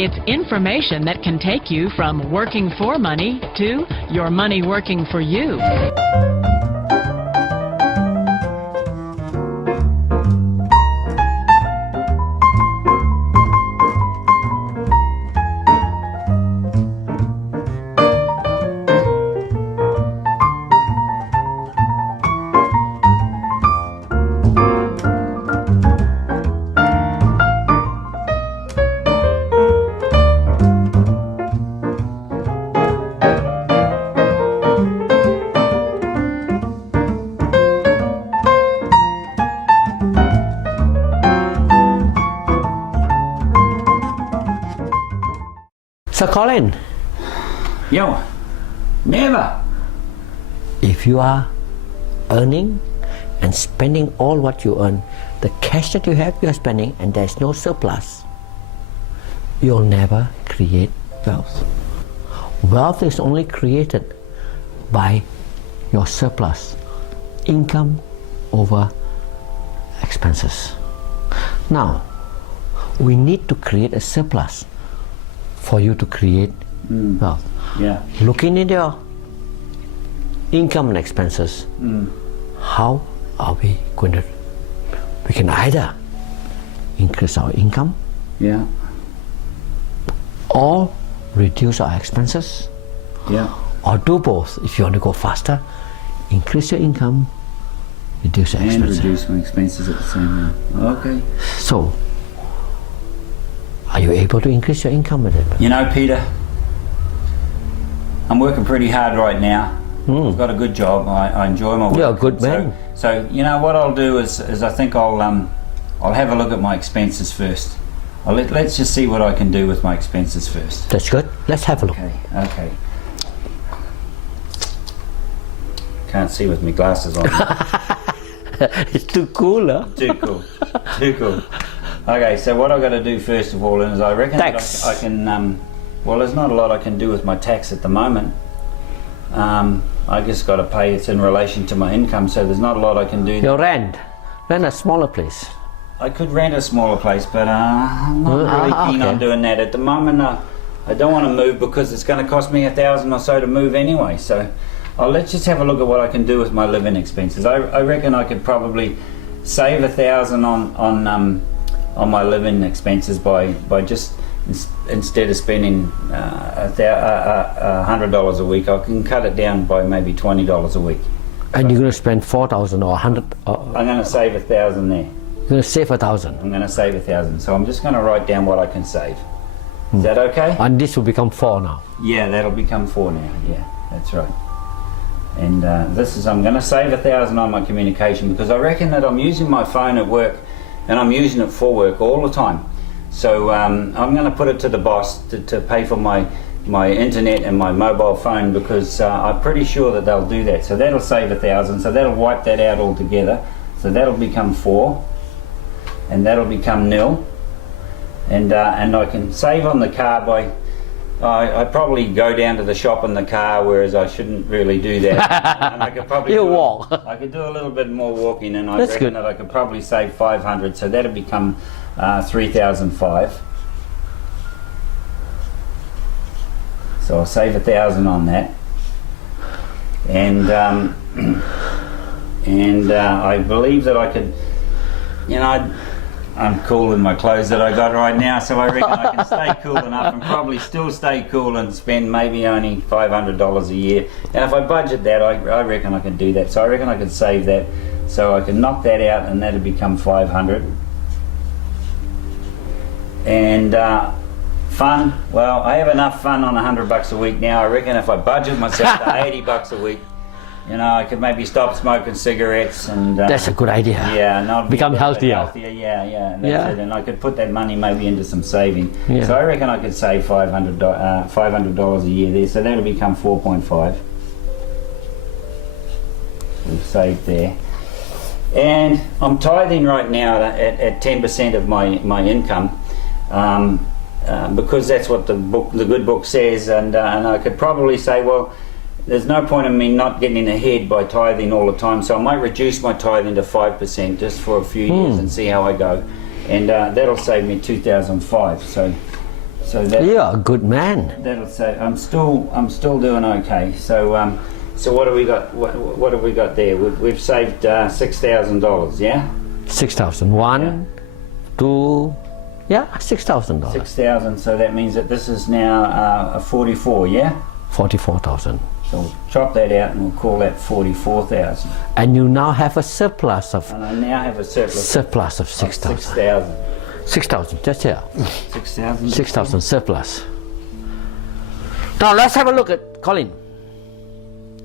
It's information that can take you from working for money to your money working for you. So Colin, Yo, never. if you are earning and spending all what you earn, the cash that you have you are spending and there's no surplus, you'll never create wealth. Wealth is only created by your surplus, income over expenses. Now, we need to create a surplus for you to create wealth. Yeah. Looking at your income and expenses, how are we going to? We can either increase our income Yeah. or reduce our expenses, Yeah. or do both. If you want to go faster, increase your income, reduce your And expenses. reduce my expenses at the same time. Okay. So, are you able to increase your income with it? You know, Peter, I'm working pretty hard right now. I've got a good job. I enjoy my work. You're a good So- man. So you know what I'll do is I think I'll have a look at my expenses first. Let's just see what I can do with my expenses first. That's good. Let's have a look. Okay. Okay. Can't see with my glasses on. It's too cool, huh? Too cool. Too cool. Okay, so what I've got to do first of all is I reckon that Tax. I can, well, there's not a lot I can do with my tax at the moment. I just got to pay, it's in relation to my income, so there's not a lot I can do. Your rent a smaller place. I could rent a smaller place, but I'm not really keen on okay. doing that. At the moment, I don't want to move because it's going to cost me $1,000 or so to move anyway. So let's just have a look at what I can do with my living expenses. I reckon I could probably save $1,000 on my living expenses by just instead of spending $100 a week, I can cut it down by maybe $20 a week. And you're going to spend 4,000 or 100. I'm going to save $1,000 there. You're going to save 1,000. I'm going to save $1,000. So I'm just going to write down what I can save. Is that okay? And this will become 4 now. Yeah, that'll become 4 now. Yeah, that's right. And I'm going to save $1,000 on my communication because I reckon that I'm using my phone at work and I'm using it for work all the time. So I'm going to put it to the boss to pay for my internet and my mobile phone because I'm pretty sure that they'll do that. So that'll save $1,000. So that'll wipe that out altogether. So that'll become 4, and that'll become 0. And I can save on the car by. I probably go down to the shop in the car, whereas I shouldn't really do that. And I could probably walk. I could do a little bit more walking, and I That's reckon good. that I could probably save 500. So that'll become 3,005. So I'll save 1,000 on that, and I believe that I could. You know, I'm cool in my clothes that I got right now, so I reckon I can stay cool enough and probably still stay cool and spend maybe only $500 a year. And if I budget that, I reckon I can do that. So I reckon I could save that. So I can knock that out, and that'll become 500. And fun, well, I have enough fun on $100 a week now. I reckon if I budget myself to $80 a week, you know, I could maybe stop smoking cigarettes and. That's a good idea. Yeah, and I'll Become be a bit healthier. Yeah, that's Yeah. it. And I could put that money maybe into some saving. Yeah. So I reckon I could save $500 a year there. So that'll become 4.5. We've saved there. And I'm tithing right now at 10% of my income. Because that's what the good book says, and I could probably say, well, there's no point in me not getting ahead by tithing all the time, so I might reduce my tithing to 5% just for a few years and see how I go, and that'll save me 2,005. So So that You're a good man. that'll say I'm still doing okay. So so what have we got? What have we got there? We've saved $6,000. Yeah. 6,000. One, two, yeah, $6,000. 6,000. So that means that this is now a 44. Yeah. 44,000. So we'll chop that out and we'll call that 44,000. And you now have a surplus of And I now have a surplus of 6,000. 6,000. 6,000. Just here. 6,000. 6,000 surplus. Now let's have a look at Colin.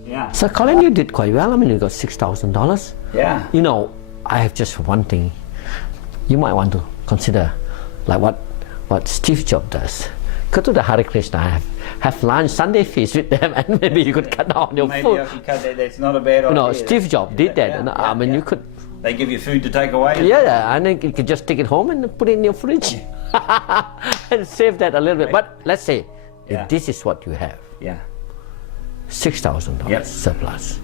Yeah. So Colin, you did quite well. I mean, you got $6,000. Yeah. You know, I have just one thing. You might want to consider, like what Steve Jobs does. Go to the Hare Krishna, have lunch, Sunday feast with them, and maybe you could cut down your Maybe food. I could cut that. That's not a bad idea. You know, Steve Jobs did that. Yeah, and, yeah, I mean, yeah. you could, They give you food to take away. yeah, and then you could just take it home and put it in your fridge and save that a little bit. But let's say, Yeah. if this is what you have, Yeah. $6,000 Yep. surplus.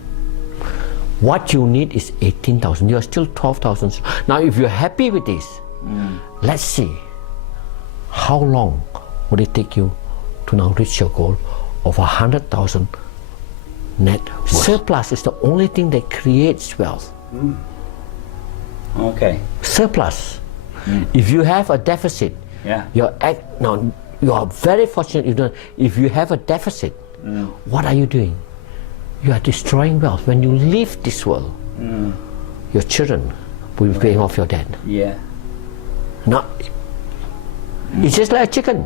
What you need is 18,000. You're still 12,000. Now, if you're happy with this, let's see how long would it take you to now reach your goal of 100,000 net worth. Surplus is the only thing that creates wealth. Okay. Surplus. If you have a deficit, Yeah. now you are very fortunate. If you have a deficit, what are you doing? You are destroying wealth. When you leave this world, your children will be paying off your debt. Yeah. Now, it's just like a chicken.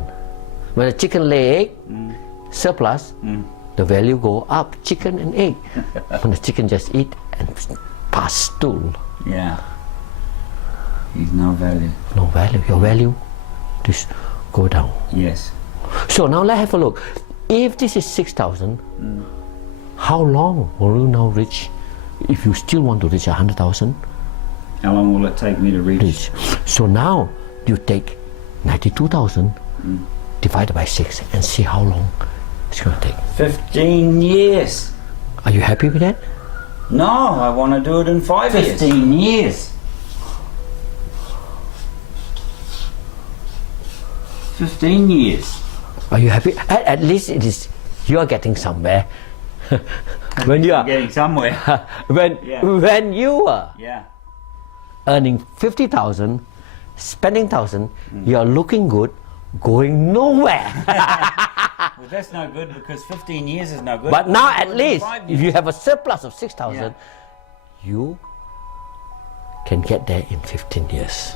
When a chicken lay egg, surplus, the value go up, chicken and egg. When the chicken just eat and pass stool, Yeah. He's no value. no value. Your value just go down. Yes. So now let's have a look. If this is 6,000, how long will you now reach? If you still want to reach 100,000, How long will it take me to reach? so now you take 92,000 divided by 6 and see how long it's going to take. 15 years. Are you happy with that? No, I want to do it in 5 years. 15 years. 15 years. Are you happy? At least it is. You are getting somewhere. When you are Getting somewhere. when you are Yeah. earning 50,000, spending 1,000, you are looking good, going nowhere. Well, that's no good because 15 years is no good. But now It's at good in least, 5 if years. you have a surplus of 6,000, you can get there in 15 years.